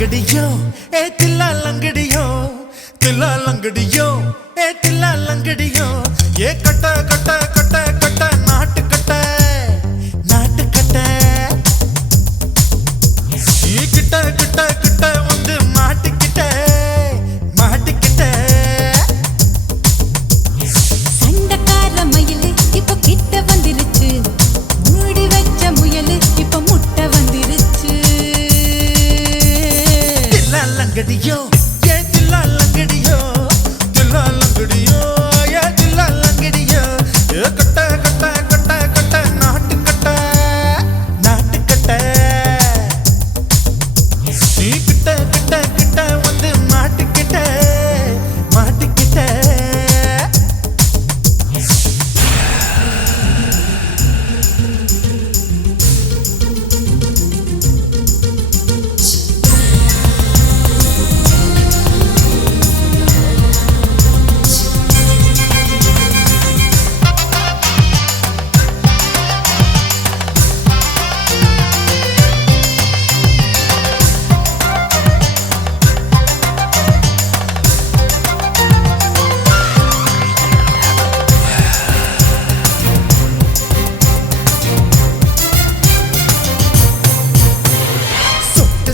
லங்கடியோ ஏ தில்லா லங்கடியோ தில்லா லங்கடியோ ஏ தில்லா லங்கடியோ ஏ கட்ட கட்ட கட்ட கட்ட நாட்டு கட்ட நாட்டு கட்ட நீ கிட்ட கிட்ட கிட்ட வந்து மாட்டிக்கிட்ட மாட்டிக்கிட்ட சண்டக்கார மயிலு இப்ப கிட்ட வந்துருச்சு மூடி வச்ச முயலு இப்ப முட்டை வந்துருச்சு தில்லா லங்கடியோ ஏ தில்லா லங்கடியோ தில்லா லங்கடியோ ஏ தில்லா லங்கடியோ ஏ கட்ட கட்ட கட்ட கட்ட நாட்டு கட்ட நாட்டு கட்ட நீ கிட்ட கிட்ட கிட்ட வந்து மாட்டிக்கிட்ட மாட்டிக்கிட்ட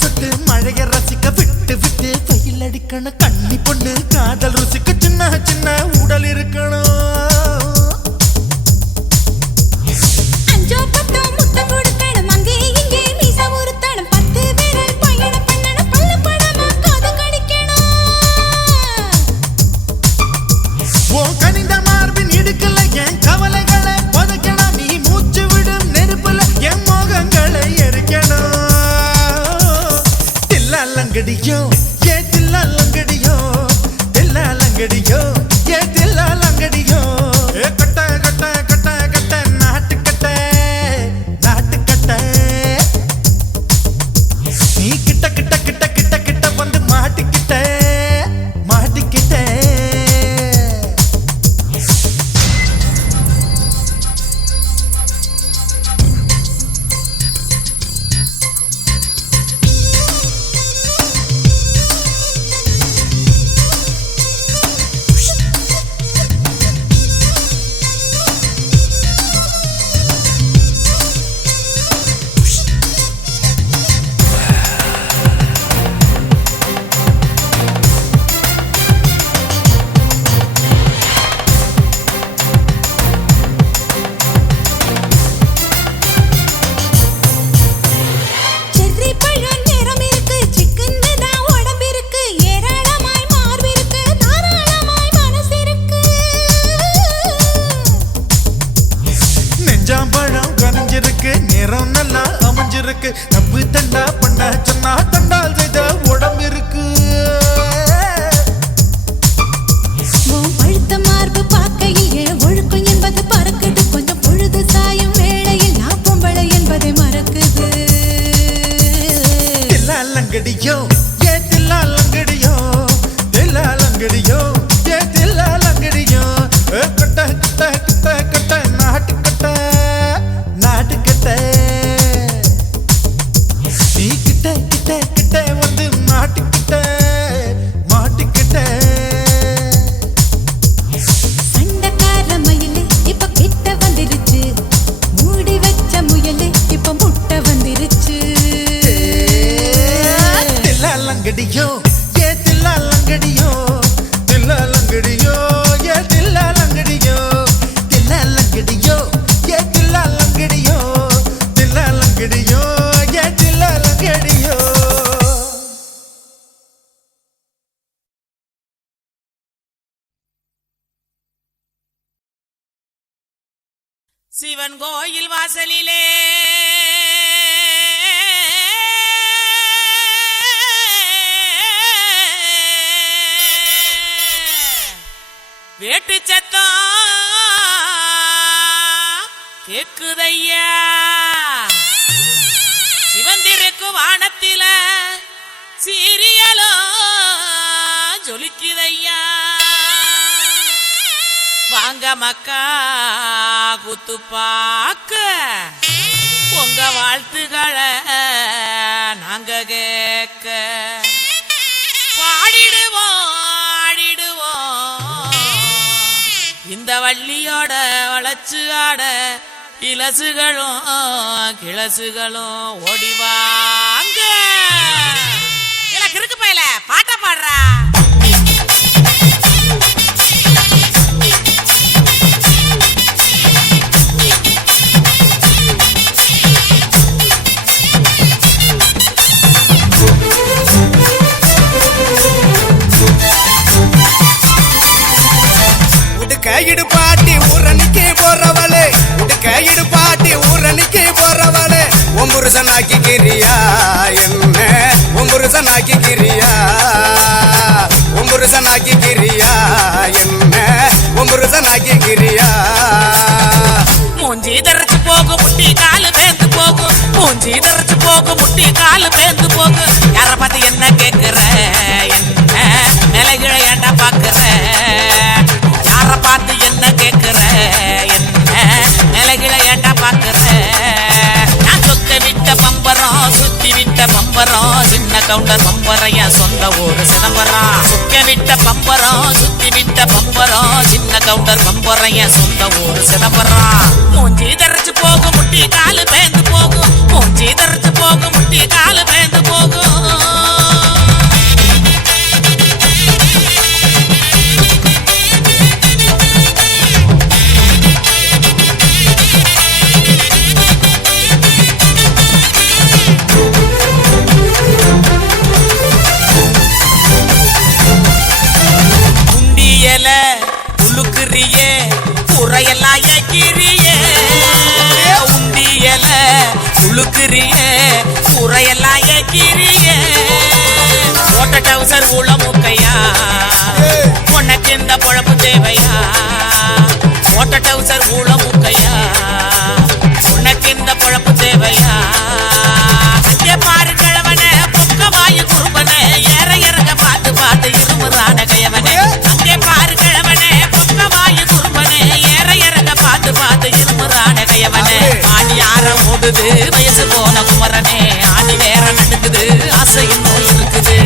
சொட்டு மழைய ரசிக்க விட்டு விட்டு வெயில் அடிக்கணும் கண்ணி பொண்ணு காதல் ருசிக்க சின்ன சின்ன உடல் இருக்கணும் அஞ்சோ பத்தோ முத்தம் கொடுக்கணும் அங்கே இங்கே மீசா உருத்தணும் 10 விரல் பயணம் பண்ணணும் பல்ல படமா காது கடிக்கணும் ஓ கனிந்த மார்பின் இடுக்கல என் கவலைகளை புதைக்கணும் நீ மூச்சு விடும் நெருப்புல என் மோகங்களை எரிக்கணும் தில்லா லங்கடியோ ஏ தில்லா லங்கடியோ தில்லா லங்கடியோ ஏ தில்லா லங்கடியோ ஏ கட்ட கட்ட கட்ட கட்ட நாட்டு கட்ட நாட்டு கட்ட நீ கிட்ட கிட்ட கிட்ட கிட்ட கிட்ட வந்து மாட்டிக்கிட்ட மாட்டிக்கிட்ட செர்ரி பழம் நிறம் இருக்கு சிக்கன்னு தான் உடம்பு இருக்கு ஏராளமாய் மார்பு இருக்கு தாராளமாய் மனசு இருக்கு நெஞ்சாம்பழம் கனிஞ்சிருக்கு நிறம் நல்லா அமைஞ்சிருக்கு நம்பு தண்டா பண்ண சொன்னா தண்டால் செய்த உடம்பு இருக்கு உன் பழுத்த மார்பு பார்க்கையில் என் ஒழுக்கம் என்பது பறக்குது கொஞ்சம் பொழுது சாயும் வேளையில் நான் பொம்பளை என்பதை மறக்குது தில்லா லங்கடியோ ஏ தில்லா லங்கடியோ தில்லா லங்கடியோ ஏ தில்லா லங்கடியோ ஏ கட்ட கட்ட கட்ட கட்ட நாட்டு கட்ட நாட்டு கட்ட நீ கிட்ட கிட்ட கிட்ட வந்து மாட்டிக்கிட்ட மாட்டிக்கிட்ட சண்டக்கார மயிலு இப்ப கிட்ட வந்துருச்சு மூடி வச்ச முயலு இப்ப முட்டை வந்துருச்சு தில்லா லங்கடியோ ஏ தில்லா லங்கடியோ தில்லா லங்கடியோ ஏ தில்லா லங்கடியோ தில்லா லங்கடியோ ஏ தில்லா லங்கடியோ தில்லா லங்கடியோ ஏ தில்லா லங்கடியோ சிவன் கோயில் வாசலிலே வேட்டு சத்தம் கேக்குதையா சிவந்திருக்கும் வானத்தில சீரியலோ ஜொலிக்குதையா வாங்க மக்கா குத்து பாக்க உங்க வாழ்த்துக்களை நாங்க கேட்க வள்ளியோட வளைச்சு ஆட இலசுகளும் கிளசுகளும் ஓடிவாங்க. கிறுக்கு பையல பாட்ட பாடுறா. கையிடு பாட்டி ஊரணிக்கு போறவளே, கையிடு பாட்டி ஊரணிக்கு போறவளே, ஒம்புருசனாக்கி கிரியா என்ன, ஒம்புருசனாக்கி கிரியா, ஒம்புருசனாக்கி கிரியா என்ன, ஒம்புருசனாக்கி கிரியா. மூஞ்சி தரைச்சு போகும் முட்டி காலு பேந்து போகும், மூஞ்சி தரைச்சு போகும் முட்டி காலு பேந்து போகும். யார பார்த்து என்ன கேக்குற, என்ன நிலைகளை ஏண்டா பாக்குற, யார பார்த்து என்ன கேக்குற, என்ன நிலைகளை ஏண்டா பாக்குற. நான் சொக்க விட்ட பம்பரம் சுத்தி விட்ட பம்பரம், சின்ன கவுண்டர் பம்பரைய சொந்த ஊரு சிதம்பரம். சொக்க விட்ட பம்பரம் சுத்தி விட்ட பம்பரம், சின்ன கவுண்டர் பம்பரைய சொந்த ஊரு சிதம்பரம். மூஞ்சி தரைச்சு போகும் முட்டி காலு பேந்து போகும், மூஞ்சி தரைச்சு போகும் முட்டி காலு பேந்து போகும். உளுக்குறியே உரையெல்லாம் ஏக்கிறியே, உண்டியல உளுக்குறியே உரையெல்லாம் ஏக்கிறியே. ஓட்ட டவுசர் உள்ள முக்கையா, உனக்கு இந்த பொழப்பு தேவையா. ஓட்ட டவுசர் உள்ள முக்கையா, உனக்கு இந்த பொழப்பு தேவையா. அங்கே பாரு கிழவன பொக்க வாயு குறும்பன, ஏற இறங்க பார்த்து பார்த்து இருமுறான கையவனே. அங்கே பாரு கிழவன பொக்க வாயு குறும்பன, ஏற இறங்க பார்த்து பார்த்து இருமுறான கையவனே. ஆடி ஆற ஓடுது வயசு போன குமரனே, ஆடி வேற நடக்குது ஆசை இன்னும் இருக்குது.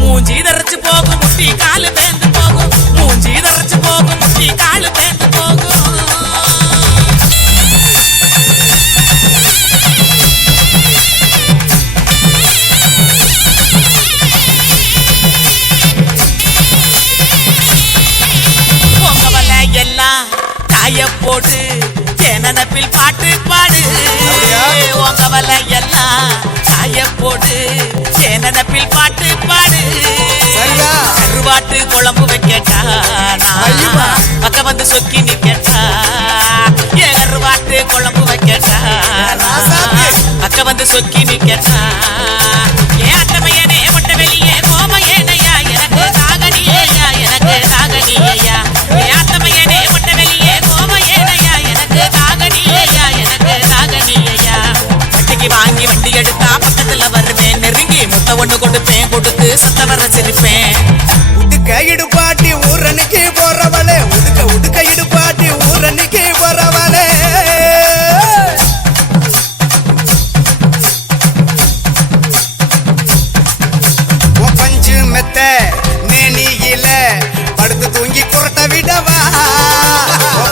மூஞ்சி தரைச்சு போகும் முட்டி காலு பேந்து போகும், மூஞ்சி தரைச்சு போகும் முட்டி காலு பேந்து போகும். எல்லாம் தாய போடு நினப்பில் பாட்டு பாடு, உங்க வலை எல்லாம் தாய போடு நினப்பில் பாட்டு பாடு. கருவாட்டு குழம்பு வைக்கட்டா பக்க வந்து சொக்கி நிக்கட்டா, என் கருவாட்டு குழம்பு வைக்கட்டா பக்க வந்து சொக்கி நிக்கட்டா. ஏன் அட்டமையனே மட்ட வெளியே கோமையனையா, எனக்கு தாகடியா எனக்கு தாகடியா. ஏன் அட்டமையனே மட்ட வெளியே கோமையனையா, எனக்கு தாகடியா எனக்கு தாகடியா. வட்டிக்கு வாங்கி வண்டி எடுத்தா பக்கத்துல வருவேன், நெருங்கி முத்த ஒண்ணு கொடுப்பேன், கொடுத்து சத்த வர சிரிப்பேன். கையிடு பாட்டி ஊரணிக்கு போறவளே, உடுக்க இடுப்பாட்டி ஊரணிக்கு போறவளே. பஞ்சு மெத்த மேனியில படுத்து தூங்கி குரட்ட விடவா,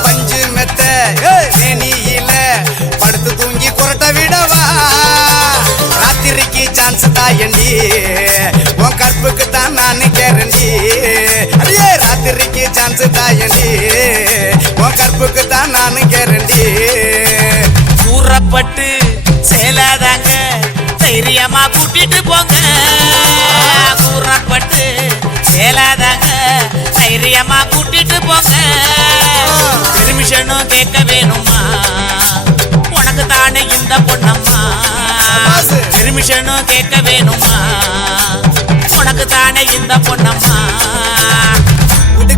பஞ்சு மெத்த மேனியில படுத்து தூங்கி குரட்ட விடவா. ராத்திரிக்கு சான்ஸ் தாயண்டி, உன் கற்புக்கு தான் நான் கேரண்டி. அடியே ராத்திரிக்கு சான்ஸ் தாயண்டி, உன் கற்புக்கு தான் நான் கேரண்டி. கூறப்பட்டு சேலாதாங்க தைரியமா கூட்டிட்டு போங்க, கூறப்பட்டு சேலாதாங்க தைரியமா கூட்டிட்டு போங்க. பெர்மிஷனும் கேட்க வேணுமா, உனக்கு தானே இந்த பொண்ணம்மா. பெர்மிஷனும் கேட்க வேணுமா, உனக்கு தானே இந்த பொண்ணம்மா.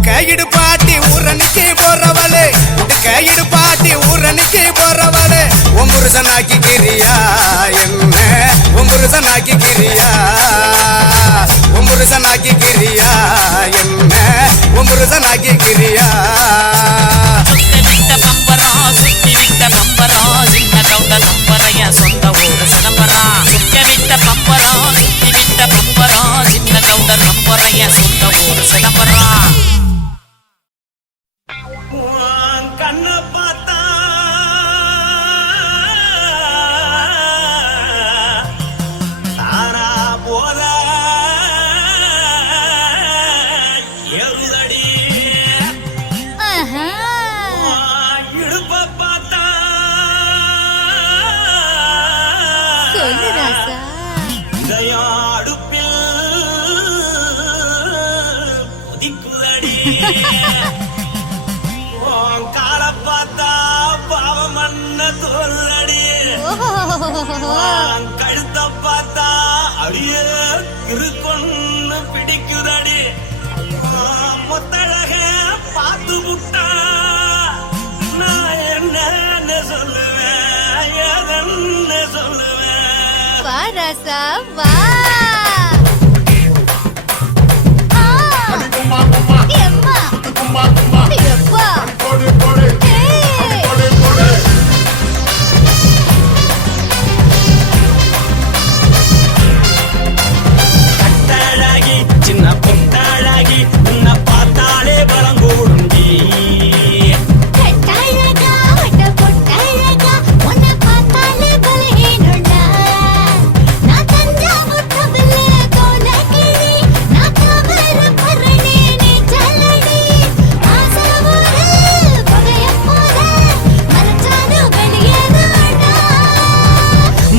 கையிடு பாட்டி ஊரணிக்கு போறவளே, கையிடு பாட்டி ஊரணிக்கு போறவளே, ஒம்புருசனாக்கி கிரியா என்ன, ஒம்புருசனாக்கி கிரியா, ஒம்புருசனாக்கி கிரியா என்ன, ஒம்புருசனாக்கி கிரியா. சுத்தி விட்ட பம்பரம் சுத்தி விட்ட பம்பரம், சின்ன கவுண்டர் பம்பரைய சொந்த ஊரு சிதம்பரம். சுத்தி விட்ட பம்பரம் சுத்தி விட்ட பம்பரம், சின்ன கவுண்டர் பம்பரைய சொந்த ஊரு சிதம்பரம். இதயம் அடுப்பில் உதிக்குதடி உன் கால பார்த்தா பாவம் மண்ண தோல்றடி கழுத்த பார்த்தா அடியே இருக்குன்னு பிடிக்குதடி மொத்தழக பார்த்து விட்டா நான் என்ன சொல்லுவேன் எதன்னு சொல்லுவேன் வா ராசா வா எம்மா எப்பா கட்டாளாகி சின்ன பொட்டாளாகி உன்னை பார்த்தாலே பலம் கூடுண்டி கட்டாழகா வட்ட பொட்டாழகா உன்னை பார்த்தாலே பலஹீனடா நான் தஞ்சாவூர் கவிலே கோலகிரி நான் கவர பரணி நீ ஜல்லடி ஆசவூரு பகைய போல மரச்சானு வெளியேறடா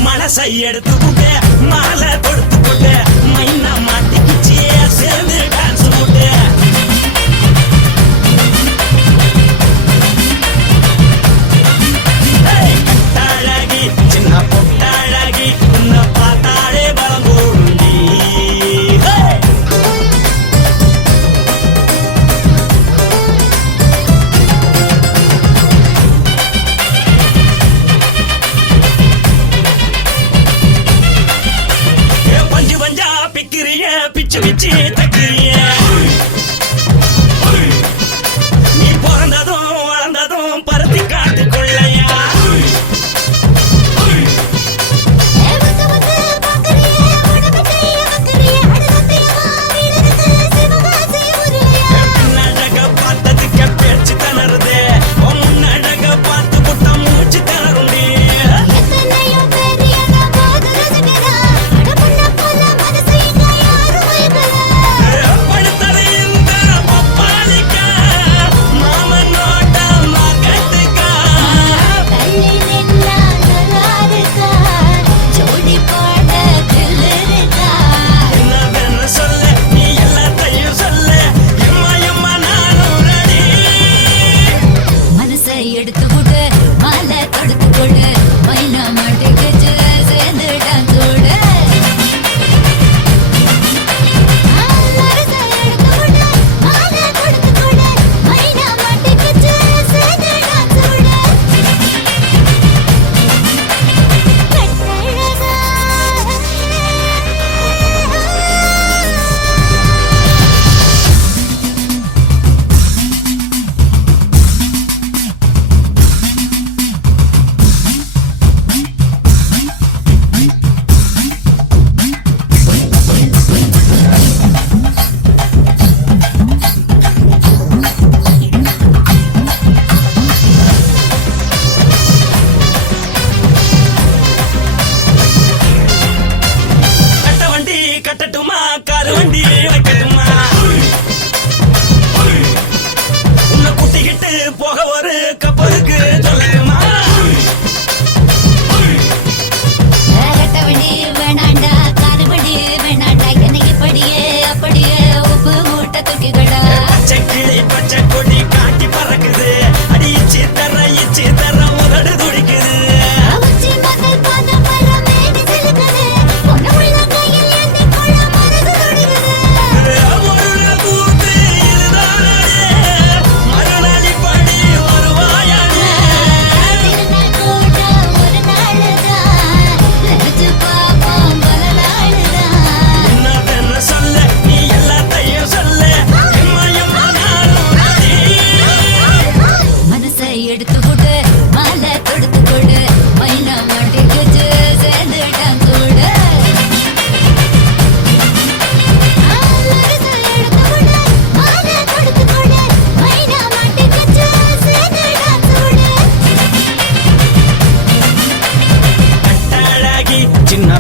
மனசை எடுத்துக்கிட்டு மாலை கொடுத்துக்கிட்டு மைனா மாட்டிக்கிச்சு சேர்ந்து டான்ஸ் போட்டு கட்டாழகி சின்ன பொட்டாழகி உன்னை பார்த்தாலே பலம் கூடுண்டி பஞ்சு பஞ்சா பிக்கிறிய பிச்சு பிச்சு தக்கிறிய நீ பிறந்ததும் வளர்ந்ததும் பருத்தி காட்டுக்குள்ளையா வந்து வந்து பாக்கறியே உனக்கு செய்ய வக்கறியே அடுத்தத்தையமா வீரருக்கு சிவகாசி உருளையா முன்னழக பார்த்ததுக்கு பேச்சு தளருது உன் முன்னழக பார்த்து புட்ட மூச்சு தளருண்டி எத்தனையோ பெரிய போது ரசிகரா அடபுண்ண போல மனசை யாரும் வைக்கல படுத்தது இந்த பப்பாளிக்கா மாமன் நோட்ட மகட்டுக்கா தள்ளி நின்னா நல்லாருக்கா ஜோடி பாட தில்லிருக்கா என்னவென்னு சொல்ல நீ எல்லாத்தையும் சொல்ல எம்மா எம்மா நானும் ரெடி மனசை எடுத்து விடு மாலை தொடுத்து கொடு மைனா மாட்டிக்கிச்சு சேர்ந்து டான்ஸ் ஓடு மனசை எடுத்து விடு மாலை தொடுத்து கொடு மைனா மாட்டிக்கிச்சு சேர்ந்து டான்ஸ் ஓடு கட்டழகா கட்ட வண்டி கட்டட்டுமா காரு வண்டி வைக்கட்டுமா உன்னை கூட்டிக்கிட்டு போக ஒரு கப்பலுக்கு சொல்லட்டுமா கட்டவண்டி வேணாண்டா காருவண்டி வேணாண்டா எனக்கு படியே அப்படியே உப்பு மூட்டை தூக்கிக்கடா பச்சை கிளி பச்சை கொடி காட்டி பறக்குது அடிச்சு தர உதடு துடிக்குது உச்சி மகள் பாத மரம் மேடி செலுக்குது பொண்ணு உள்ள கையில் ஏந்தி கொள்ள மனது துடிக்குது ஒரு நாள் பூத்து இதுதானே மறுநாளி படி வருவாயானே திருநாள் கூட ஒரு நாளுதான் நினைச்சு பாப்போம் பல நாளுதான் என்னவென்னு சொல்ல நீ எல்லாத்தையும் சொல்ல எம்மா எம்மா நானும் ரெடி மனசை எடுத்து விடு மாலை தொடுத்து கொடு மைனா மாட்டிக்கிச்சு சேர்ந்து டான்ஸ் ஓடு மனசை எடுத்து விடு மாலை தொடுத்து கொடு மைனா மாட்டிக்கிச்சு சேர்ந்து டான்ஸ் ஓடு கட்டாளாகி சின்ன